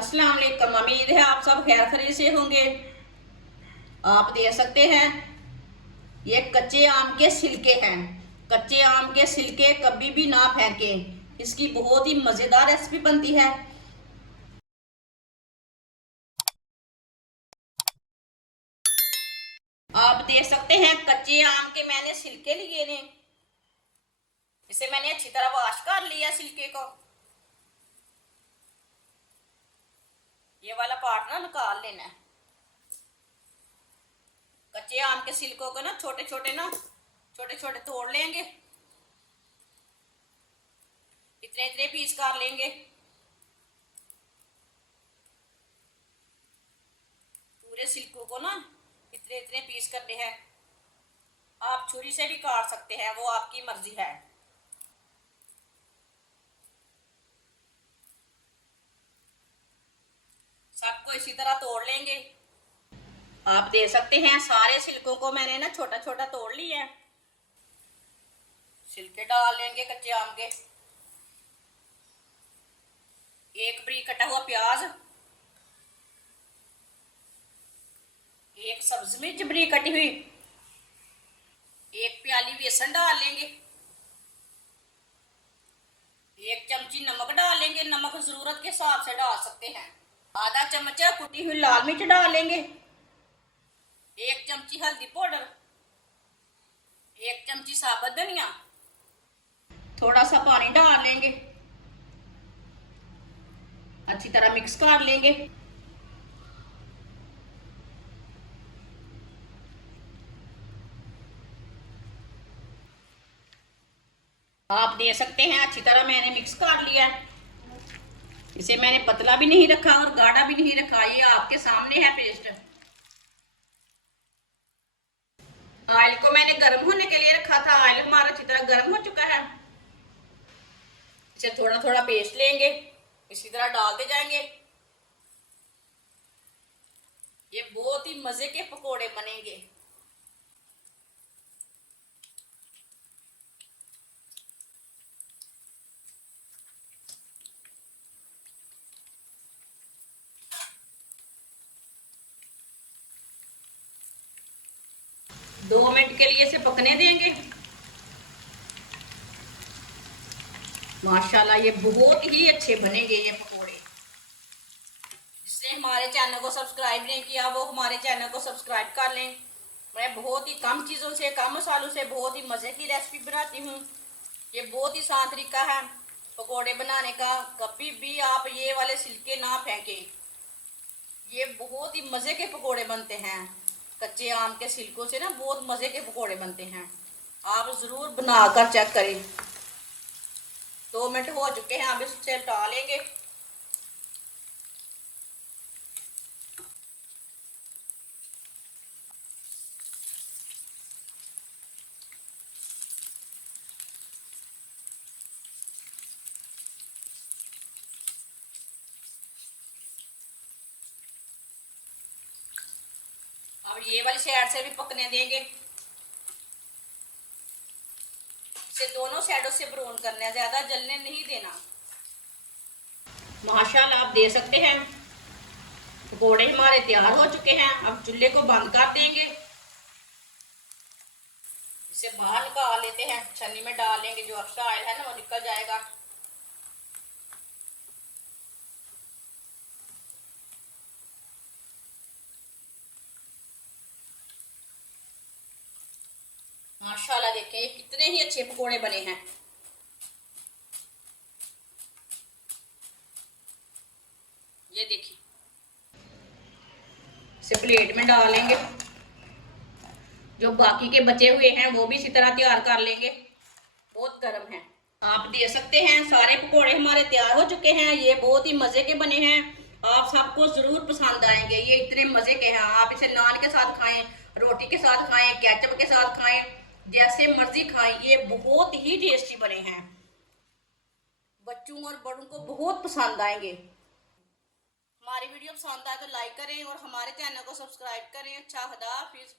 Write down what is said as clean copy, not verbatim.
अस्सलाम वालेकुम। उम्मीद है आप सब खैर खैरियत से होंगे। आप देख सकते हैं ये कच्चे आम के छिलके हैं। कच्चे आम के छिलके कभी भी ना फेंकें, इसकी बहुत ही मजेदार रेसिपी बनती है। आप देख सकते हैं कच्चे आम के मैंने छिलके लिए ने। इसे मैंने अच्छी तरह वॉश कर लिया छिलके को। ये वाला पार्ट ना निकाल लेना है। कच्चे आम के छिलकों को ना छोटे छोटे तोड़ लेंगे। इतने इतने पीस कर लेंगे। पूरे छिलकों को ना इतने इतने पीस करने हैं। आप छुरी से भी काट सकते हैं, वो आपकी मर्जी है। सबको इसी तरह तोड़ लेंगे। आप देख सकते हैं सारे छिलकों को मैंने ना छोटा छोटा तोड़ लिया है। छिलके डाल लेंगे कच्चे आम के। एक बरीक कटा हुआ प्याज, एक सब्ज मिर्च बरीक कटी हुई, एक प्याली बेसन डाल लेंगे, एक चमची नमक डाल लेंगे। नमक जरूरत के हिसाब से डाल सकते हैं। आधा चम्मच कुटी हुई लाल मिर्च डाल लेंगे, एक चमची हल्दी पाउडर, एक चमची साबुत धनिया, थोड़ा सा पानी डाल लेंगे। अच्छी तरह मिक्स कर लेंगे। आप देख सकते हैं अच्छी तरह मैंने मिक्स कर लिया है। इसे मैंने पतला भी नहीं रखा और गाढ़ा भी नहीं रखा, ये आपके सामने है पेस्ट। ऑयल को मैंने गर्म होने के लिए रखा था। ऑयल हमारा अच्छी तरह गर्म हो चुका है। इसे थोड़ा थोड़ा पेस्ट लेंगे, इसी तरह डालते जाएंगे। ये बहुत ही मजे के पकोड़े बनेंगे। 2 मिनट के लिए इसे पकने देंगे। माशाल्लाह ये बहुत ही अच्छे बनेंगे ये पकोड़े। जिसने हमारे चैनल को सब्सक्राइब नहीं किया वो हमारे चैनल को सब्सक्राइब कर लें। मैं बहुत ही कम चीज़ों से, कम मसालों से बहुत ही मज़े की रेसिपी बनाती हूँ। ये बहुत ही आसान तरीका है पकोड़े बनाने का। कभी भी आप ये वाले छिलके ना फेंकें। ये बहुत ही मज़े के पकोड़े बनते हैं। कच्चे आम के छिलकों से ना बहुत मज़े के पकोड़े बनते हैं। आप ज़रूर बनाकर चेक करें। 2 मिनट हो चुके हैं, अब इसे हटा लेंगे। अब ये वाली साइड से भी पकने देंगे। इसे दोनों साइडों से ब्राउन करना है, ज्यादा जलने नहीं देना। माशाल्लाह आप देख सकते हैं पकोड़े हमारे तैयार हो चुके हैं। अब चूल्हे को बंद कर देंगे। इसे बाहर निकाल लेते हैं। छन्नी में डाल लेंगे, जो एक्स्ट्रा ऑयल है ना वो निकल जाएगा। माशाल्लाह देखिए कितने ही अच्छे पकोड़े बने हैं। ये देखिए, इसे प्लेट में डालेंगे। जो बाकी के बचे हुए हैं वो भी इसी तरह तैयार कर लेंगे। बहुत गर्म है। आप देख सकते हैं सारे पकोड़े हमारे तैयार हो चुके हैं। ये बहुत ही मजे के बने हैं। आप सबको जरूर पसंद आएंगे। ये इतने मजे के हैं। आप इसे नान के साथ खाएं, रोटी के साथ खाएं, केचप के साथ खाएं, जैसे मर्जी खाएं। ये बहुत ही टेस्टी बने हैं। बच्चों और बड़ों को बहुत पसंद आएंगे। हमारी वीडियो पसंद आए तो लाइक करें और हमारे चैनल को सब्सक्राइब करें। अच्छा, खुदा हाफिज।